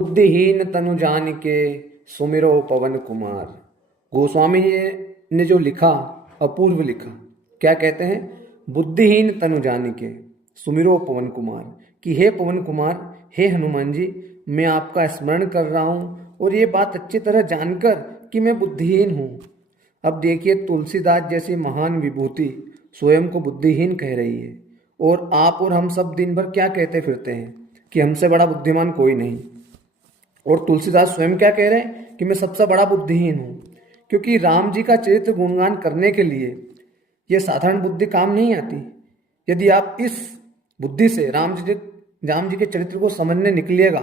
बुद्धिहीन तनु जान के सुमिरो पवन कुमार। गोस्वामी जी ने जो लिखा अपूर्व लिखा। क्या कहते हैं? बुद्धिहीन तनु जान के सुमिरो पवन कुमार, कि हे पवन कुमार, हे हनुमान जी, मैं आपका स्मरण कर रहा हूँ और ये बात अच्छी तरह जानकर कि मैं बुद्धिहीन हूँ। अब देखिए, तुलसीदास जैसी महान विभूति स्वयं को बुद्धिहीन कह रही है, और आप और हम सब दिन भर क्या कहते फिरते हैं कि हमसे बड़ा बुद्धिमान कोई नहीं। और तुलसीदास स्वयं क्या कह रहे हैं कि मैं सबसे बड़ा बुद्धिहीन हूँ। क्योंकि राम जी का चरित्र गुणगान करने के लिए यह साधारण बुद्धि काम नहीं आती। यदि आप इस बुद्धि से राम जी के चरित्र को समझने निकलिएगा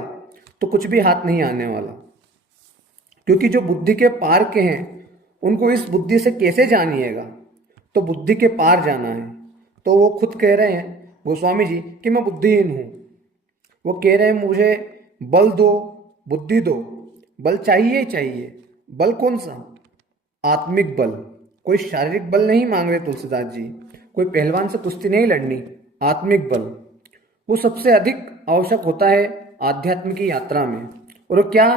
तो कुछ भी हाथ नहीं आने वाला। क्योंकि जो बुद्धि के पार के हैं उनको इस बुद्धि से कैसे जानिएगा? तो बुद्धि के पार जाना है। तो वो खुद कह रहे हैं गोस्वामी जी कि मैं बुद्धिहीन हूँ। वो कह रहे हैं मुझे बल दो, बुद्धि दो। बल चाहिए ही चाहिए। बल कौन सा? आत्मिक बल। कोई शारीरिक बल नहीं मांग रहे तुलसीदास जी, कोई पहलवान से कुश्ती नहीं लड़नी। आत्मिक बल वो सबसे अधिक आवश्यक होता है आध्यात्म की यात्रा में। और क्या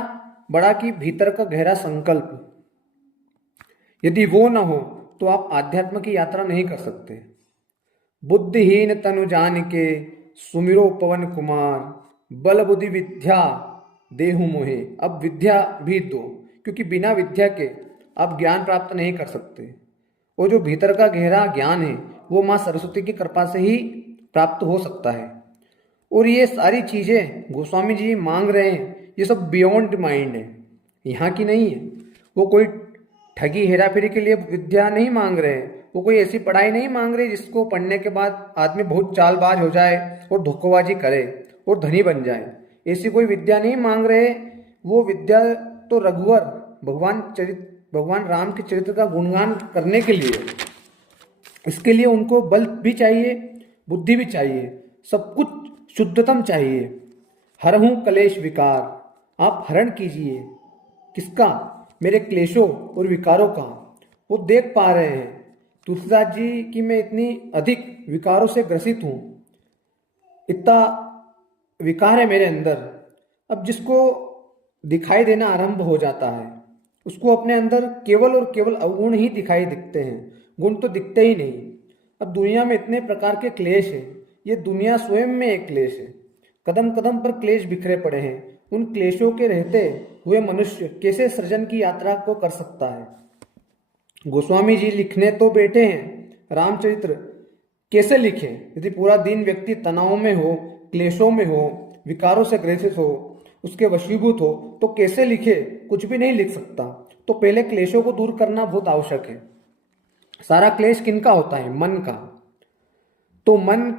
बड़ा कि भीतर का गहरा संकल्प। यदि वो ना हो तो आप आध्यात्म की यात्रा नहीं कर सकते। बुद्धिहीन तनु जान के सुमिरो पवन कुमार, बल बुद्धि विद्या देहु मोहे। अब विद्या भी दो, क्योंकि बिना विद्या के आप ज्ञान प्राप्त नहीं कर सकते। वो जो भीतर का गहरा ज्ञान है वो माँ सरस्वती की कृपा से ही प्राप्त हो सकता है। और ये सारी चीज़ें गोस्वामी जी मांग रहे हैं, ये सब बियॉन्ड माइंड है, यहाँ की नहीं है। वो कोई ठगी हेरा फेरी के लिए विद्या नहीं मांग रहे हैं। वो कोई ऐसी पढ़ाई नहीं मांग रहे जिसको पढ़ने के बाद आदमी बहुत चालबाज हो जाए और धोखेबाजी करे और धनी बन जाए। ऐसी कोई विद्या नहीं मांग रहे। वो विद्या तो रघुवर भगवान राम के चरित्र का गुणगान करने के लिए, इसके लिए उनको बल भी चाहिए, बुद्धि भी चाहिए, सब कुछ शुद्धतम चाहिए। हरहूं कलेश विकार, आप हरण कीजिए। किसका? मेरे क्लेशों और विकारों का। वो देख पा रहे हैं तुलसीदास जी कि मैं इतनी अधिक विकारों से ग्रसित हूँ, इतना विकार है मेरे अंदर। अब जिसको दिखाई देना आरंभ हो जाता है उसको अपने अंदर केवल और केवल अवगुण ही दिखाई दिखते हैं, गुण तो दिखते ही नहीं। अब दुनिया में इतने प्रकार के क्लेश हैं, ये दुनिया स्वयं में एक क्लेश है। कदम कदम पर क्लेश बिखरे पड़े हैं। उन क्लेशों के रहते हुए मनुष्य कैसे सृजन की यात्रा को कर सकता है? गोस्वामी जी लिखने तो बैठे हैं रामचरित्र, कैसे लिखें? यदि पूरा दिन व्यक्ति तनाव में हो, क्लेशों में हो, विकारों से ग्रसित हो, उसके वशीभूत हो, तो कैसे लिखे? कुछ भी नहीं लिख सकता। तो पहले क्लेशों को दूर करना बहुत आवश्यक है। सारा क्लेश किनका होता है? मन का। तो मन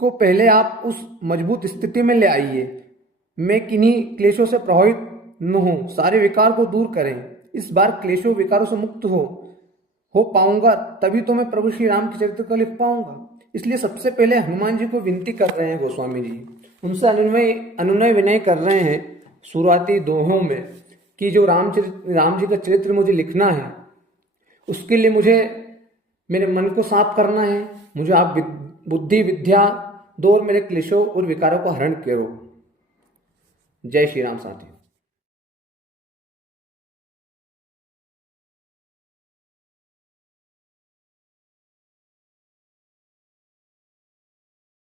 को पहले आप उस मजबूत स्थिति में ले आइए। मैं किन्हीं क्लेशों से प्रभावित न हूं, सारे विकार को दूर करें। इस बार क्लेशों विकारों से मुक्त हो पाऊंगा, तभी तो मैं प्रभु श्री राम के चरित्र को लिख पाऊंगा। इसलिए सबसे पहले हनुमान जी को विनती कर रहे हैं गोस्वामी जी, उनसे अनुनय विनय कर रहे हैं शुरुआती दोहों में कि जो राम जी का चरित्र मुझे लिखना है, उसके लिए मुझे मेरे मन को साफ करना है। मुझे आप बुद्धि विद्या दो और मेरे क्लेशों और विकारों को हरण करो। जय श्री राम साथी।